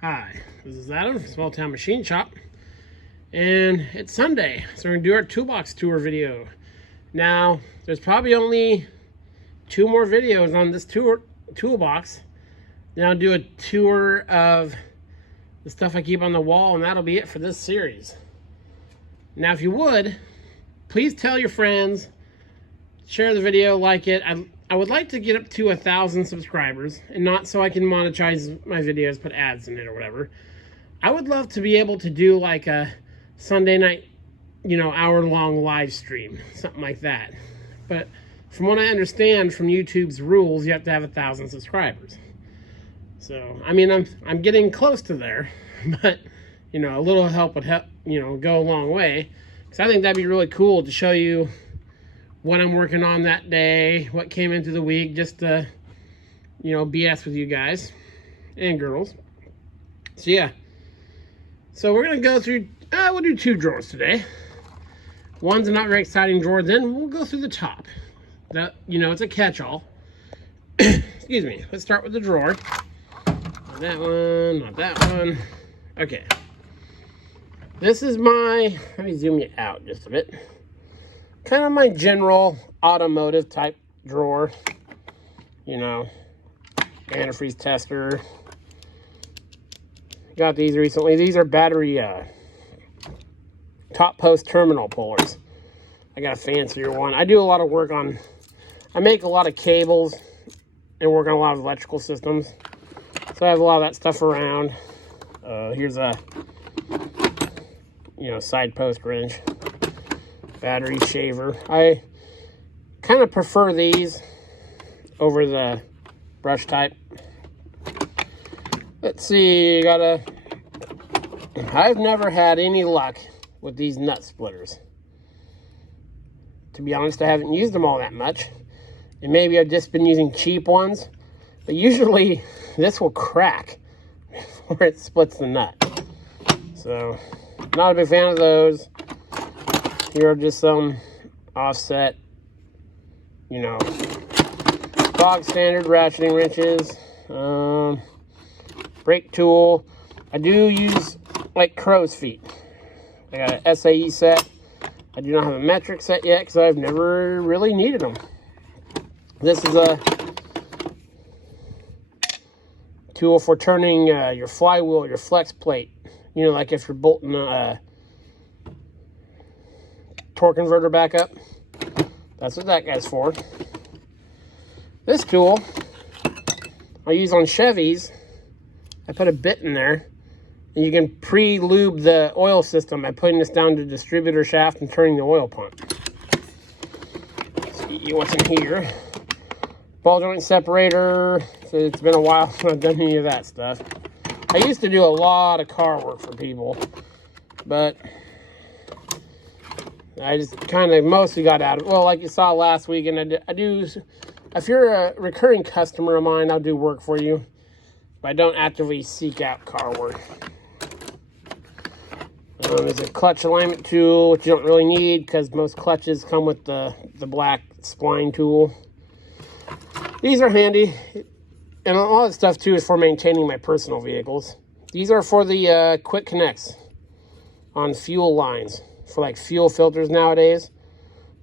Hi, this is Adam, Small Town Machine Shop, and it's Sunday, so we're going to do our toolbox tour video. Now, there's probably only 2 more videos on this toolbox. Then I'll do a tour of the stuff I keep on the wall, and that'll be it for this series. Now, if you would, please tell your friends, share the video, like it. I would like to get up to 1,000 subscribers, and not so I can monetize my videos, put ads in it or whatever. I would love to be able to do like a Sunday night, hour-long live stream, something like that. But from what I understand from YouTube's rules, you have to have 1,000 subscribers. So, I mean, I'm getting close to there, but, a little help would help, go a long way. Because I think that'd be really cool to show you what I'm working on that day, what came into the week, just to, BS with you guys and girls. So, yeah. So, we're going to go through, we'll do 2 drawers today. One's a not very exciting drawer, then we'll go through the top. That, it's a catch-all. Excuse me. Let's start with the drawer. Not that one, not that one. Okay. This is my, let me zoom you out just a bit. Kind of my general automotive type drawer, antifreeze tester. Got these recently. These are battery top post terminal pullers. I got a fancier one. I do a lot of work on, I make a lot of cables and work on a lot of electrical systems. So I have a lot of that stuff around. Here's a, side post wrench. Battery shaver. I kind of prefer these over the brush type. Let's see, I've never had any luck with these nut splitters. To be honest, I haven't used them all that much. And maybe I've just been using cheap ones. But usually this will crack before it splits the nut. So, not a big fan of those. Here are just some offset, bog standard ratcheting wrenches, brake tool. I do use like crow's feet. I got an SAE set. I do not have a metric set yet because I've never really needed them. This is a tool for turning your flywheel, your flex plate. Like if you're bolting a torque converter back up. That's what that guy's for. This tool I use on Chevys. I put a bit in there, and you can pre-lube the oil system by putting this down to the distributor shaft and turning the oil pump. Let's see what's in here. Ball joint separator. So it's been a while since I've done any of that stuff. I used to do a lot of car work for people, but I just kind of mostly got out of it. Well, like you saw last week, and I do, if you're a recurring customer of mine, I'll do work for you. But I don't actively seek out car work. There's a clutch alignment tool, which you don't really need because most clutches come with the black spline tool. These are handy. And all that stuff, too, is for maintaining my personal vehicles. These are for the quick connects on fuel lines. For like fuel filters nowadays.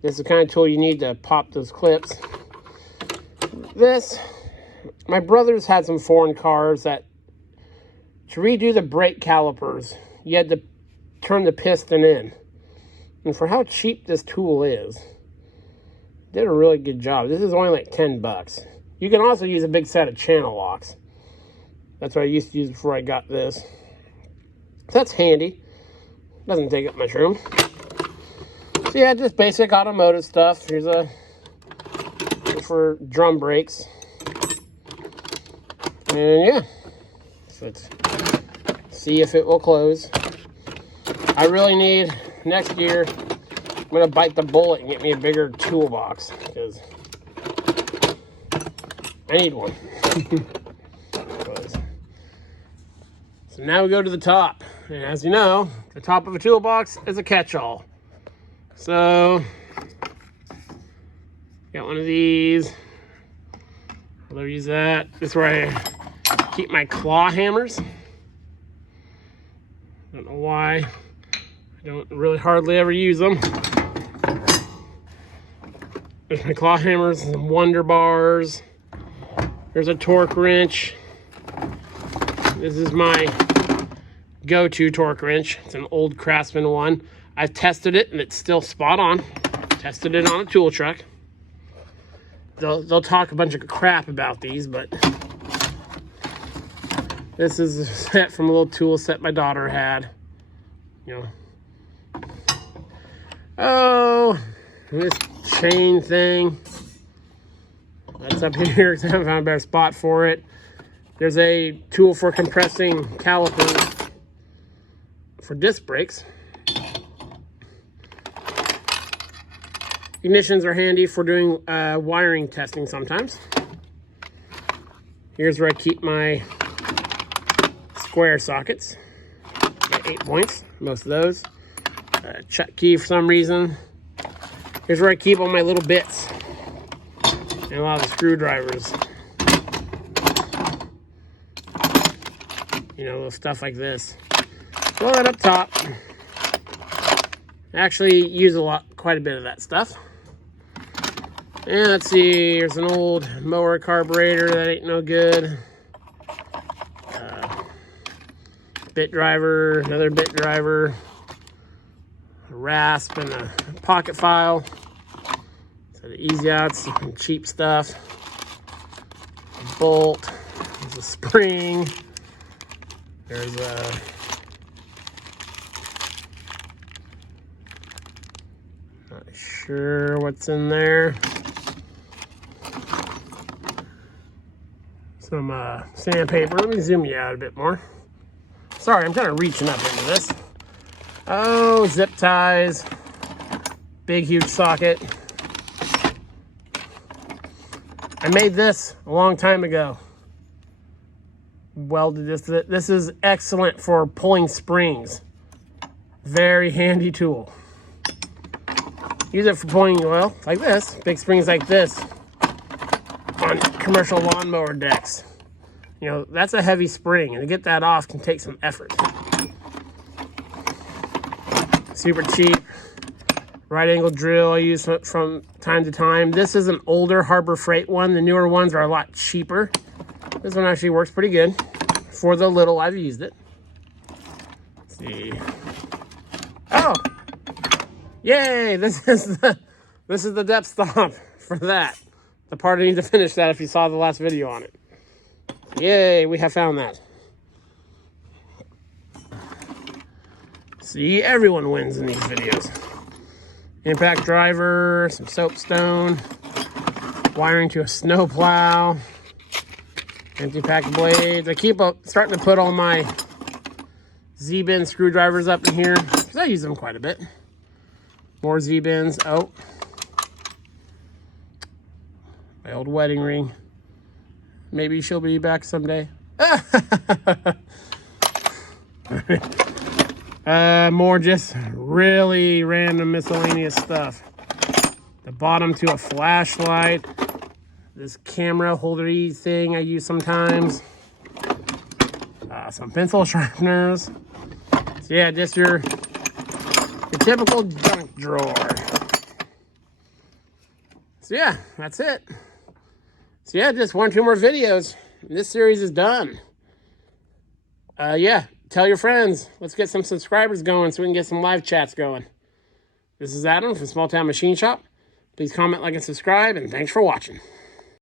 This is the kind of tool you need to pop those clips. My brother's had some foreign cars that, to redo the brake calipers, you had to turn the piston in. And for how cheap this tool is, did a really good job. This is only like 10 bucks. You can also use a big set of channel locks. That's what I used to use before I got this. So that's handy. Doesn't take up much room. So yeah, just basic automotive stuff. Here's for drum brakes. And yeah, so let's see if it will close. I really need, next year, I'm going to bite the bullet and get me a bigger toolbox. Because I need one. So now we go to the top. And as you know, the top of a toolbox is a catch-all. So, got one of these. I'll use that. This is where I keep my claw hammers. I don't know why. I don't really hardly ever use them. There's my claw hammers, some Wonder Bars. There's a torque wrench. This is my go-to torque wrench. It's an old Craftsman one. I've tested it and it's still spot on. Tested it on a tool truck. They'll talk a bunch of crap about these, but this is a set from a little tool set my daughter had. You know. Oh, this chain thing. That's up here because I haven't found a better spot for it. There's a tool for compressing calipers for disc brakes. Ignitions are handy for doing wiring testing sometimes. Here's where I keep my square sockets. Got 8 points, most of those. Chuck key for some reason. Here's where I keep all my little bits and a lot of the screwdrivers. You know, little stuff like this. Throw that up top. I actually use quite a bit of that stuff. And let's see, here's an old mower carburetor that ain't no good. Bit driver, another bit driver, a rasp, and a pocket file. So the easy outs, some cheap stuff. A bolt, there's a spring. There's a not sure what's in there. Some sandpaper. Let me zoom you out a bit more. Sorry, I'm kind of reaching up into this. Oh, zip ties. Big, huge socket. I made this a long time ago. Welded this. This is excellent for pulling springs. Very handy tool. Use it for pulling, well, like this. Big springs like this on commercial lawnmower decks. You know, that's a heavy spring, and to get that off can take some effort. Super cheap. Right angle drill I use from time to time. This is an older Harbor Freight one. The newer ones are a lot cheaper. This one actually works pretty good. For the little I've used it. Let's see. Oh! Yay! This is the depth stop for that. The part I need to finish that if you saw the last video on it. Yay, we have found that. See, everyone wins in these videos. Impact driver, some soapstone, wiring to a snow plow, empty pack blades. I keep starting to put all my Z-bin screwdrivers up in here because I use them quite a bit. More Z-bins. Oh, my old wedding ring. Maybe she'll be back someday. More just really random miscellaneous stuff. The bottom to a flashlight. This camera holder-y thing I use sometimes. Some pencil sharpeners. So yeah, just your typical junk drawer. So yeah, that's it. So yeah, just 1 or 2 more videos. This series is done. Yeah, tell your friends. Let's get some subscribers going so we can get some live chats going. This is Adam from Small Town Machine Shop. Please comment, like, and subscribe, and thanks for watching.